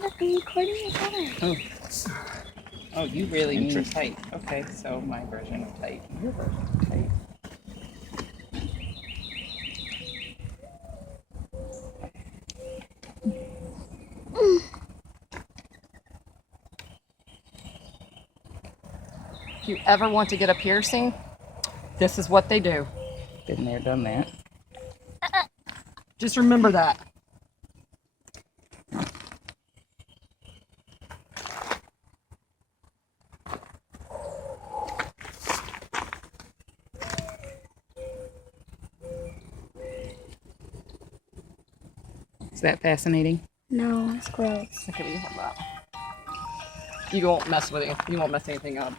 Look, I'm recording your daughter. Oh. Oh, you really mean tight. Okay, so my version of tight. Your version of tight. If you ever want to get a piercing, this is what they do. Been there, done that. Just remember that. Is that fascinating? No, it's gross. Look at you, hold up. You won't mess with it. You won't mess anything up.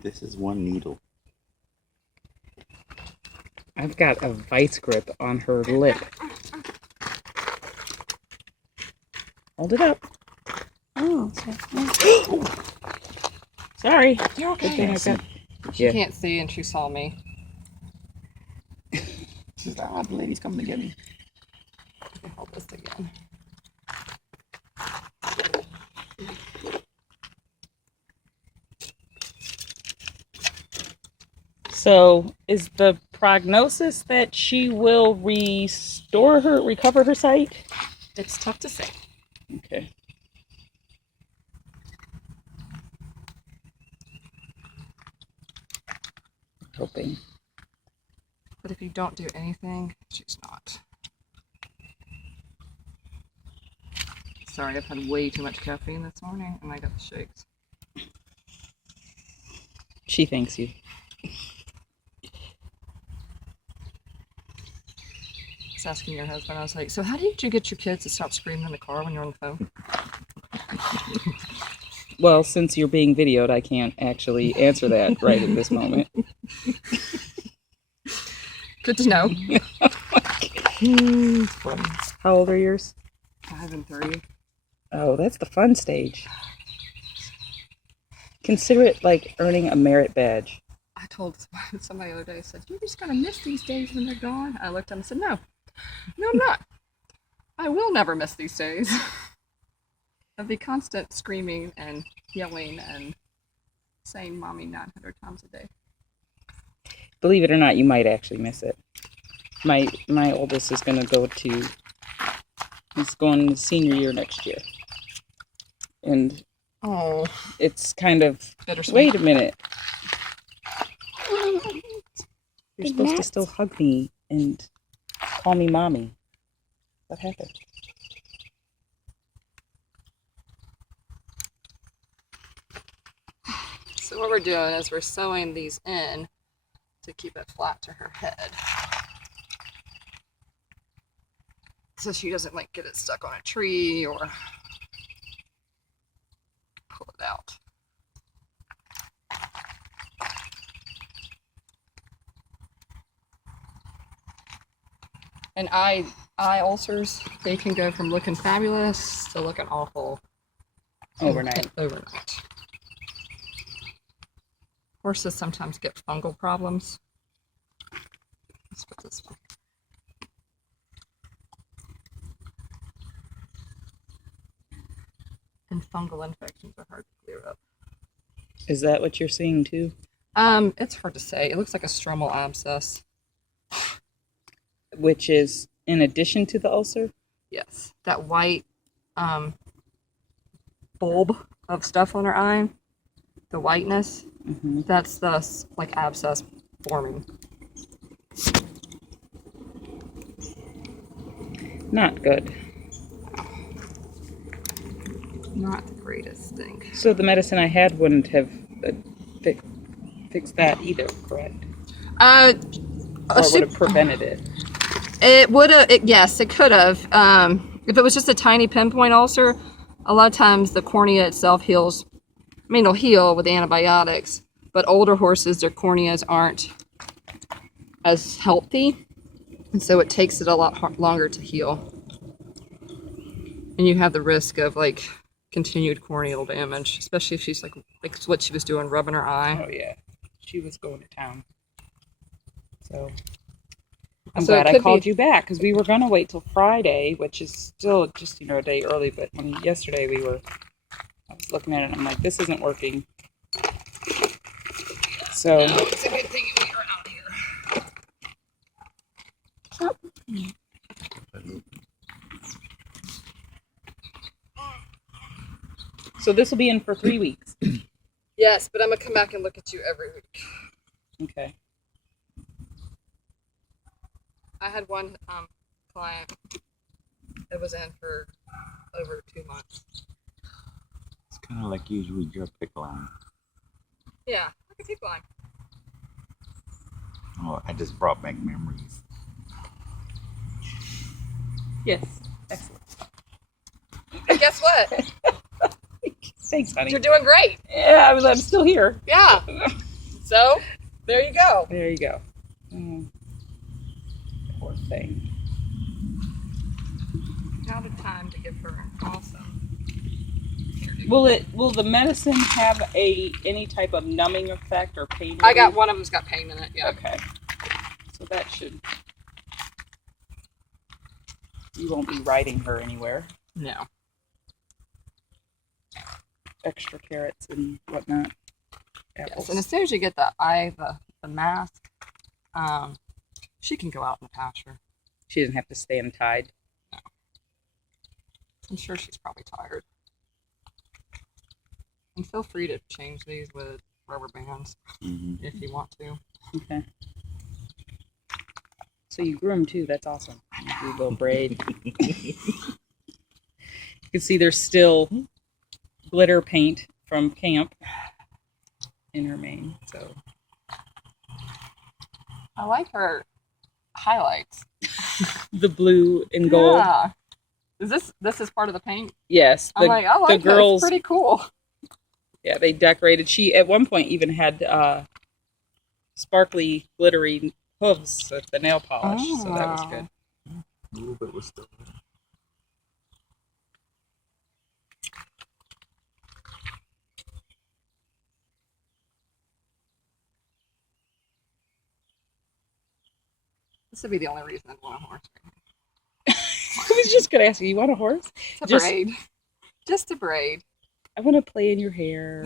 This is one needle. I've got a vice grip on her lip. Hold it up. Oh, Sorry. You're Good thing okay. I got. She can't see and she saw me. She's like, the lady's coming to get me. Let me hold this again. So, is the prognosis that she will recover her sight? It's tough to say. Okay. Hoping. But if you don't do anything, she's not. Sorry, I've had way too much caffeine this morning and I got the shakes. She thanks you. I was asking your husband, I was like, so how did you get your kids to stop screaming in the car when you're on the phone? Well, since you're being videoed, I can't actually answer that right at this moment. Good to know. How old are yours? 5 and 3. Oh, that's the fun stage. Consider it like earning a merit badge. I told somebody the other day, I said, you're just going to miss these days when they're gone? I looked at him and said, no, I'm not. I will never miss these days. Of the constant screaming and yelling and saying mommy 900 times a day. Believe it or not, you might actually miss it. My oldest is going to go to, he's going senior year next year. And oh, it's kind of, bittersweet. wait a minute. You're supposed to still hug me and call me mommy. What happened? So what we're doing is we're sewing these in to keep it flat to her head. So she doesn't like get it stuck on a tree or pull it out. And eye ulcers, they can go from looking fabulous to looking awful Overnight. Overnight. Horses sometimes get fungal problems. Let's put this one. And fungal infections are hard to clear up. Is that what you're seeing too? It's hard to say. It looks like a stromal abscess. Which is in addition to the ulcer? Yes. That white bulb of stuff on her eye, the whiteness, that's the like abscess forming. Not good. Not the greatest thing. So the medicine I had wouldn't have fixed that either, correct? Or would have prevented it? It would have, yes, it could have. If it was just a tiny pinpoint ulcer, a lot of times the cornea itself heals. I mean, it'll heal with antibiotics, but older horses, their corneas aren't as healthy, and so it takes it a lot longer to heal. And you have the risk of like continued corneal damage, especially if she's like what she was doing, rubbing her eye. Oh yeah, she was going to town. So I'm So it glad I could called be- you back because we were going to wait till Friday, which is still just, a day early. But yesterday I was looking at it and I'm like, this isn't working. So It's a good thing we are out here. So this will be in for 3 weeks. Yes, but I'm gonna come back and look at you every week. Okay. I had one client that was in for over 2 months. It's kind of like usually your pick line. Yeah, like a pick line. Oh, I just brought back memories. Yes. Excellent. And guess what? Thanks, honey. You're doing great. Yeah, I'm still here. Yeah. So, there you go. There you go. Poor thing. Now the time to give her an awesome hairdo. Will the medicine have any type of numbing effect or pain? I got relief? one of them's got pain in it. Yeah. Okay. So that should. You won't be riding her anywhere. No. Extra carrots and whatnot. Yes, Apples. and as soon as you get the mask, she can go out in the pasture. She doesn't have to stand tied. I'm sure she's probably tired. And feel free to change these with rubber bands Mm-hmm. if you want to. Okay. So you groom too. That's awesome. You do a little braid. You can see there's still glitter paint from camp in her mane. So I like her highlights. the blue and gold. Yeah. Is this is part of the paint? Yes. I'm like, I like the girls. that. It's pretty cool. Yeah, they decorated. She at one point even had sparkly, glittery hooves with the nail polish. So that was good. A little bit was still there. This would be the only reason I'd want a horse. I was just gonna ask you want a horse? To Just- braid. Just to braid. I want to play in your hair,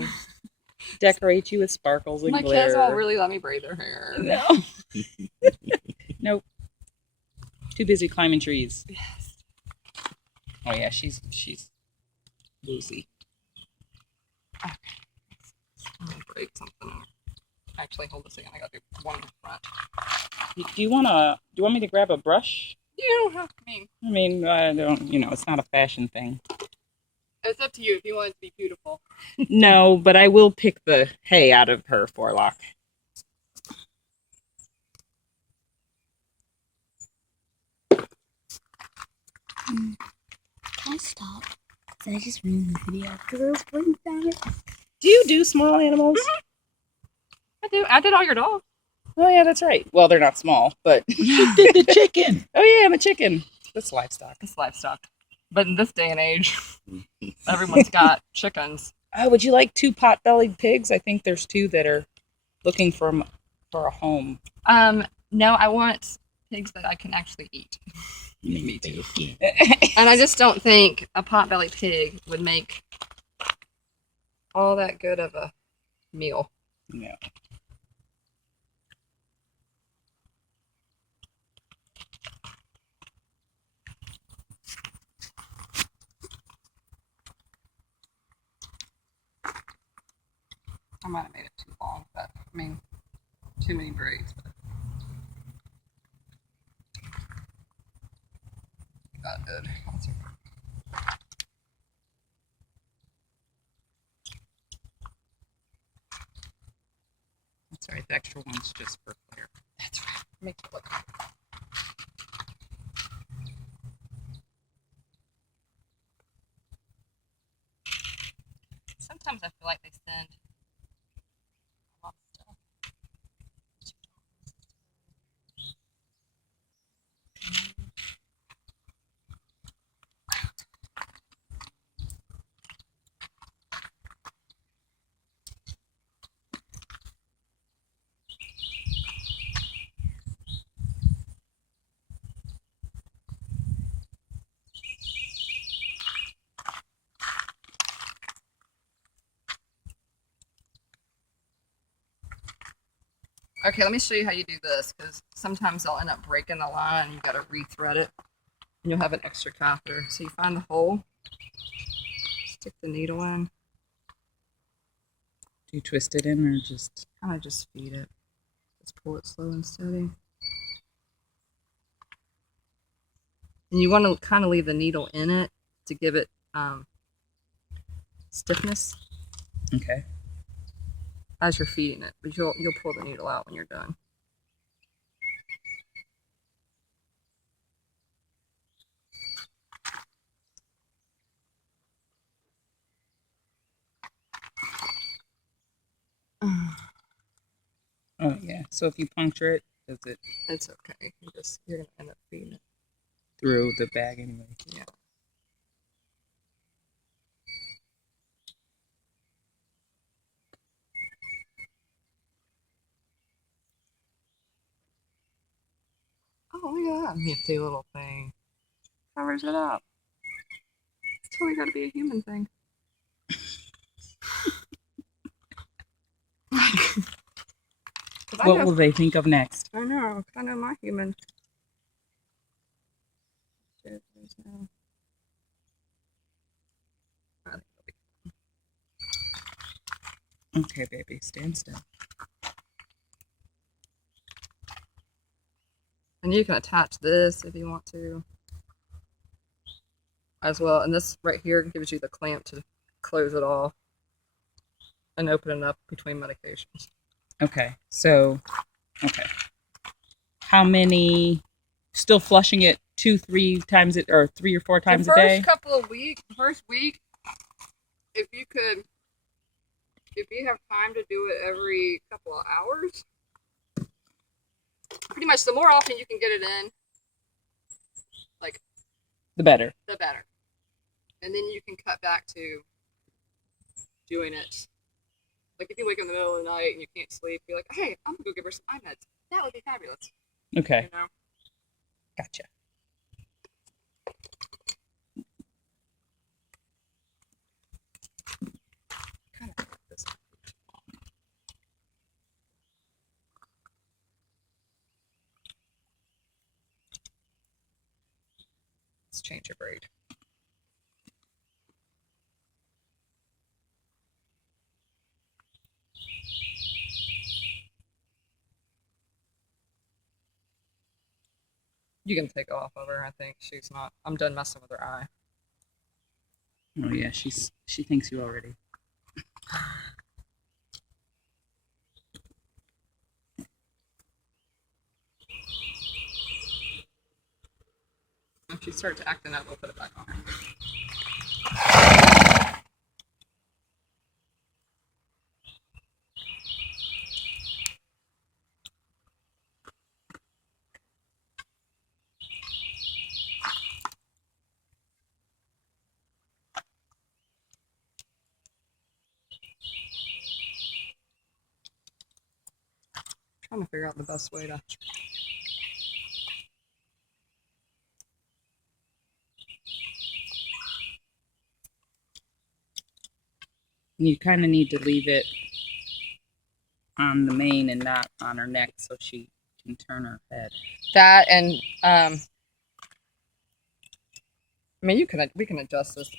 decorate you with sparkles and My glitter. kids won't really let me braid their hair. No. Nope. Too busy climbing trees. Yes. Oh yeah, she's Lucy. I'm gonna braid something. Actually, hold this again. I gotta do one in the front. Do you want me to grab a brush? You don't have to. I mean, I don't. It's not a fashion thing. It's up to you if you want it to be beautiful. No, but I will pick the hay out of her forelock. Can I stop? Did I just ruin the video because I was playing about it? Do you do small animals? I do. I did all your dogs. Oh yeah, that's right. Well, they're not small, but You did the chicken. oh yeah, I'm a chicken. That's livestock. It's livestock. But in this day and age, everyone's got chickens. Would you like 2 pot-bellied pigs? I think there's 2 that are looking for a home. No, I want pigs that I can actually eat. Me too. And I just don't think a potbelly pig would make all that good of a meal. No. I might have made it too long, but I mean, too many braids. But got good. That's okay. That's right. The extra one's just for Claire. That's right. Make it look. Sometimes I feel like they send a lot of stuff. Okay, let me show you how you do this, because sometimes they'll end up breaking the line. You got to rethread it, and you'll have an extra catheter. So you find the hole, stick the needle in, Do you twist it in or just? kind of just feed it. Just pull it slow and steady. And you want to kind of leave the needle in it to give it stiffness Okay. as you're feeding it, but you'll pull the needle out when you're done. Oh yeah. So if you puncture it, does it It's okay. You're gonna end up feeding it. through the bag anyway? Yeah. Oh, look at that nifty little thing. Covers it up. It's totally got to be a human thing. What will they think of next? I know. I know my human. Okay, baby, stand still. And you can attach this if you want to as well. And this right here gives you the clamp to close it off and open it up between medications. Okay, so, okay. How many, still flushing it 2-3 times, or 3 or 4 times a day? First week, if you have time to do it every couple of hours, pretty much the more often you can get it in, like, The better. the better. And then you can cut back to doing it. Like, if you wake up in the middle of the night and you can't sleep, you're like, hey, I'm gonna go give her some eye meds. That would be fabulous. Okay, You know? gotcha. Kind of this. Let's change your braid. You can take off of her. I think she's not. I'm done messing with her eye. Oh yeah, she thinks you already. If she starts acting up, we'll put it back on her. Trying to figure out the best way to. You kind of need to leave it on the mane and not on her neck so she can turn her head. That and I mean, we can adjust this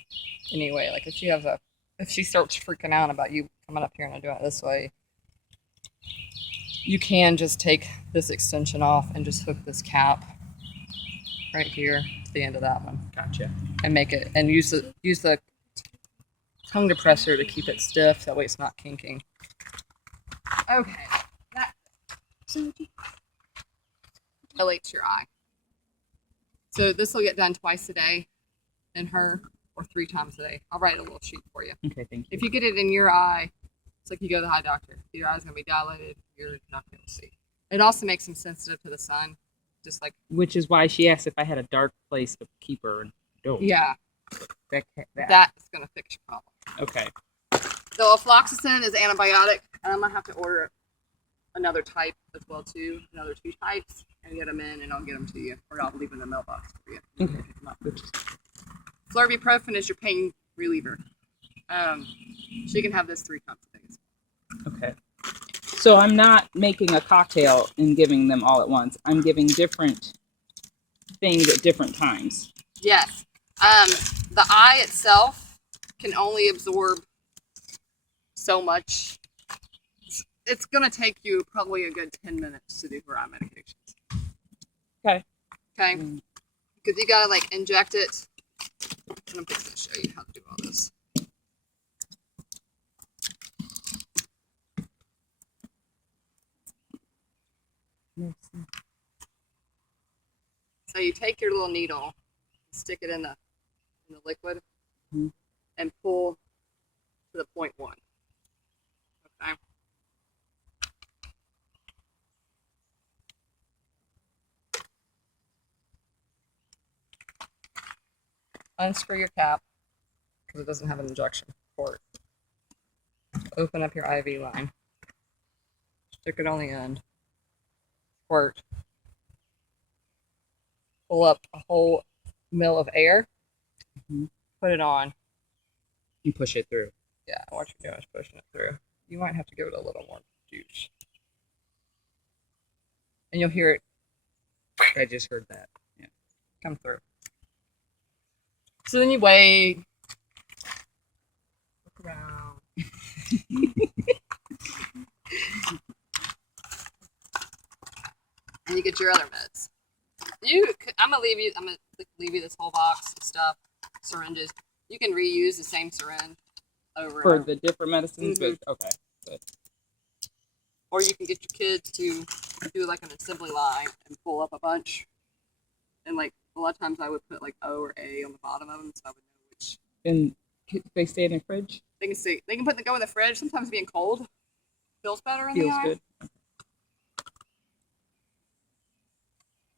anyway. Like if she starts freaking out about you coming up here and doing it this way, you can just take this extension off and just hook this cap right here to the end of that one. Gotcha. And make it and use the tongue depressor to keep it stiff. That way it's not kinking. Okay. That dilates your eye. So this will get done twice a day in her, or 3 times a day. I'll write a little sheet for you. Okay, thank you. If you get it in your eye, it's like you go to the eye doctor. Your eye's gonna be dilated. You're not gonna see. It also makes them sensitive to the sun, just like. Which is why she asked if I had a dark place to keep her. And don't. Yeah. That. That's gonna fix your problem. Okay. So afloxacin is antibiotic, and I'm gonna have to order another type as well too, another 2 types, and get them in, and I'll get them to you, or I'll leave them in the mailbox for you. Okay. Flurbiprofen is your pain reliever. So you can have this 3 times a day. Okay. So I'm not making a cocktail and giving them all at once. I'm giving different things at different times. Yes. The eye itself can only absorb so much. It's going to take you probably a good 10 minutes to do her eye medications. Okay. Okay? Because you got to, like, inject it. I'm going to show you how to do all this. So you take your little needle, stick it in the liquid, and pull to the 0.1. Okay. Unscrew your cap because it doesn't have an injection port. Open up your IV line. Stick it on the end. Squirt. Pull up a whole mil of air. Put it on. You push it through. Yeah, what you're doing is pushing it through. You might have to give it a little more juice. And you'll hear it. I just heard that. Yeah. Come through. So then you wait. Look around. And you get your other meds. I'm gonna leave you this whole box of stuff, syringes. You can reuse the same syringe over For and over. the different medicines, but okay. Good. Or you can get your kids to do like an assembly line and pull up a bunch. And like a lot of times I would put like O or A on the bottom of them, so I would know which. And they stay in the fridge? They can see. They can go in the fridge. Sometimes being cold feels better in Feels the eye. good.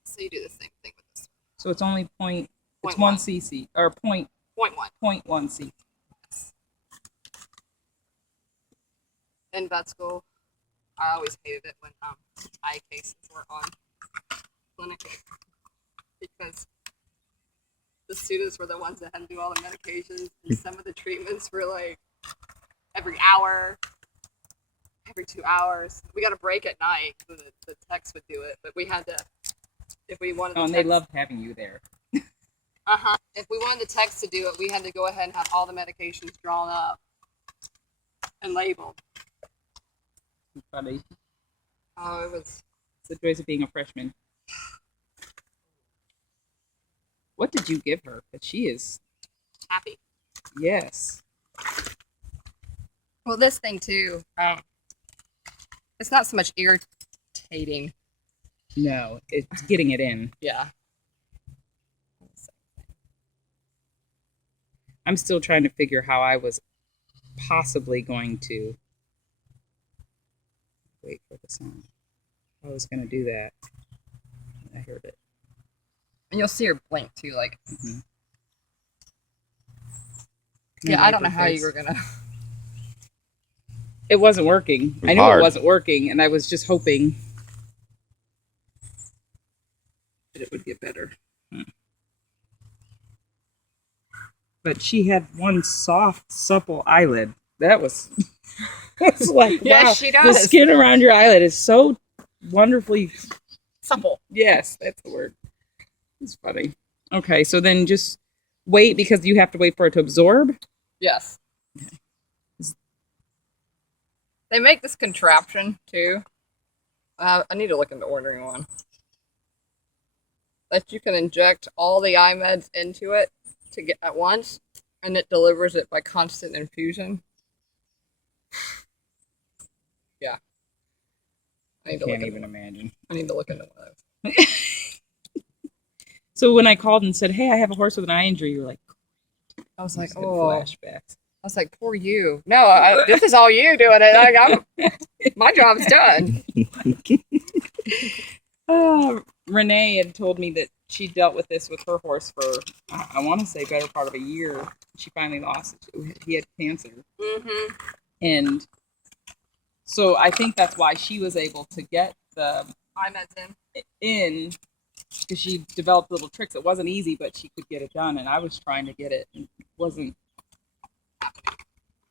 So you do the same thing with this. So it's only it's 1 1. cc or 0.1. 0.1 cc. In vet school, I always hated it when eye cases were on clinic because the students were the ones that had to do all the medications, and some of the treatments were like every hour, every 2 hours. We got a break at night, so the techs would do it, but we had to, if we wanted. Oh, and they loved having you there. If we wanted the techs to do it, we had to go ahead and have all the medications drawn up and labeled. Funny. Oh, it was. It's the joys of being a freshman. What did you give her? Because she is. Happy. Yes. Well, this thing too, it's not so much irritating. No, it's getting it in. Yeah. I'm still trying to figure how I was possibly going to wait for the sound. I was going to do that. I heard it. And you'll see her blink too, like. Mm-hmm. Yeah, I don't know how you were gonna. It wasn't working. I knew it wasn't working, and I was just hoping that it would get better. But she had one soft, supple eyelid. That was, it's like, Yes, wow, she does. the skin around your eyelid is so wonderfully Supple. Yes, that's the word. It's funny. Okay, so then just wait because you have to wait for it to absorb. Yes. They make this contraption too. I need to look into ordering one. That you can inject all the eye meds into it to get at once, and it delivers it by constant infusion. Yeah. I can't even imagine. I need to look into one of those. So when I called and said, "Hey, I have a horse with an eye injury," you were like, I was like, "Oh, flashbacks." I was like, poor you. No, this is all you doing it. My job's done. Renee had told me that she dealt with this with her horse for, I want to say, better part of a year. She finally lost it. He had cancer. Mm-hmm. And so I think that's why she was able to get the eye meds in, because she developed little tricks. It wasn't easy, but she could get it done. And I was trying to get it, and it wasn't.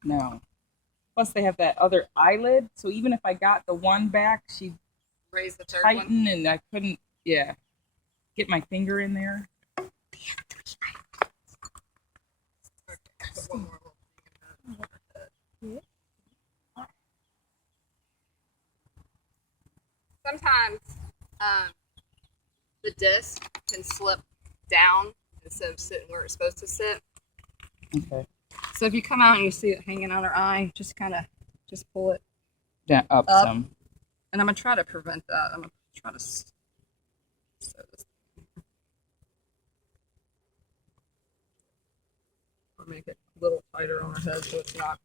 No. Plus, they have that other eyelid, so even if I got the one back, she'd Raise the third one. tighten, and I couldn't, yeah, get my finger in there. Put one more little thing in that. Sometimes the disc can slip down instead of sitting where it's supposed to sit. Okay. So if you come out and you see it hanging on her eye, just kind of just pull it. Yeah, up Up. some. And I'm going to try to prevent that. I'm going to try to sew this. Or make it a little tighter on her head so it's not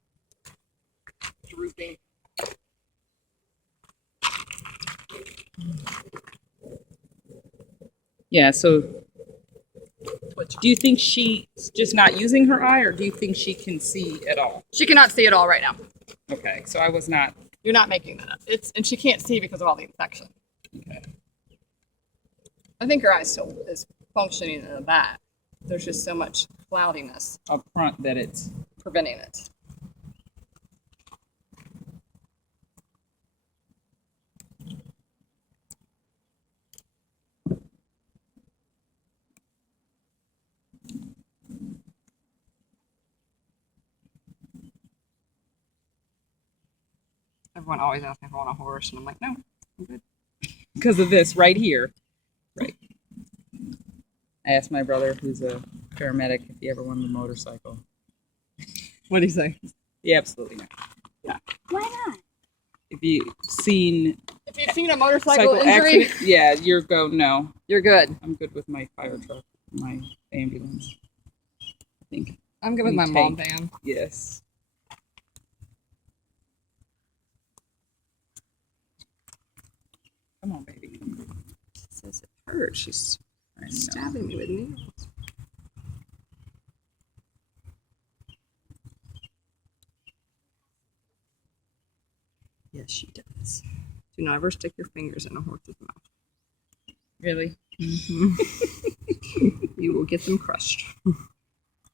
drooping. Yeah, so Twitch. do you think she's just not using her eye, or do you think she can see at all? She cannot see it all right now. Okay, so I was not. You're not making that up. And she can't see because of all the infection. Okay. I think her eye still is functioning in the back. There's just so much cloudiness Up front that it's. preventing it. Everyone always asks me if I want a horse, and I'm like, no, I'm good. Because of this right here. Right. I asked my brother, who's a paramedic, if he ever wanted a motorcycle. What do you say? Yeah, absolutely not. Why not? If you've seen If you've seen a motorcycle cycle injury, accident, yeah, you're go no. you're good. I'm good with my fire truck, my ambulance. I think. I'm good with my mom Tank. van. Yes. Come on, baby. She says it Hurt. She's stabbing me with needles. Yes, she does. Do not ever stick your fingers in a horse's mouth. Really? You will get them crushed.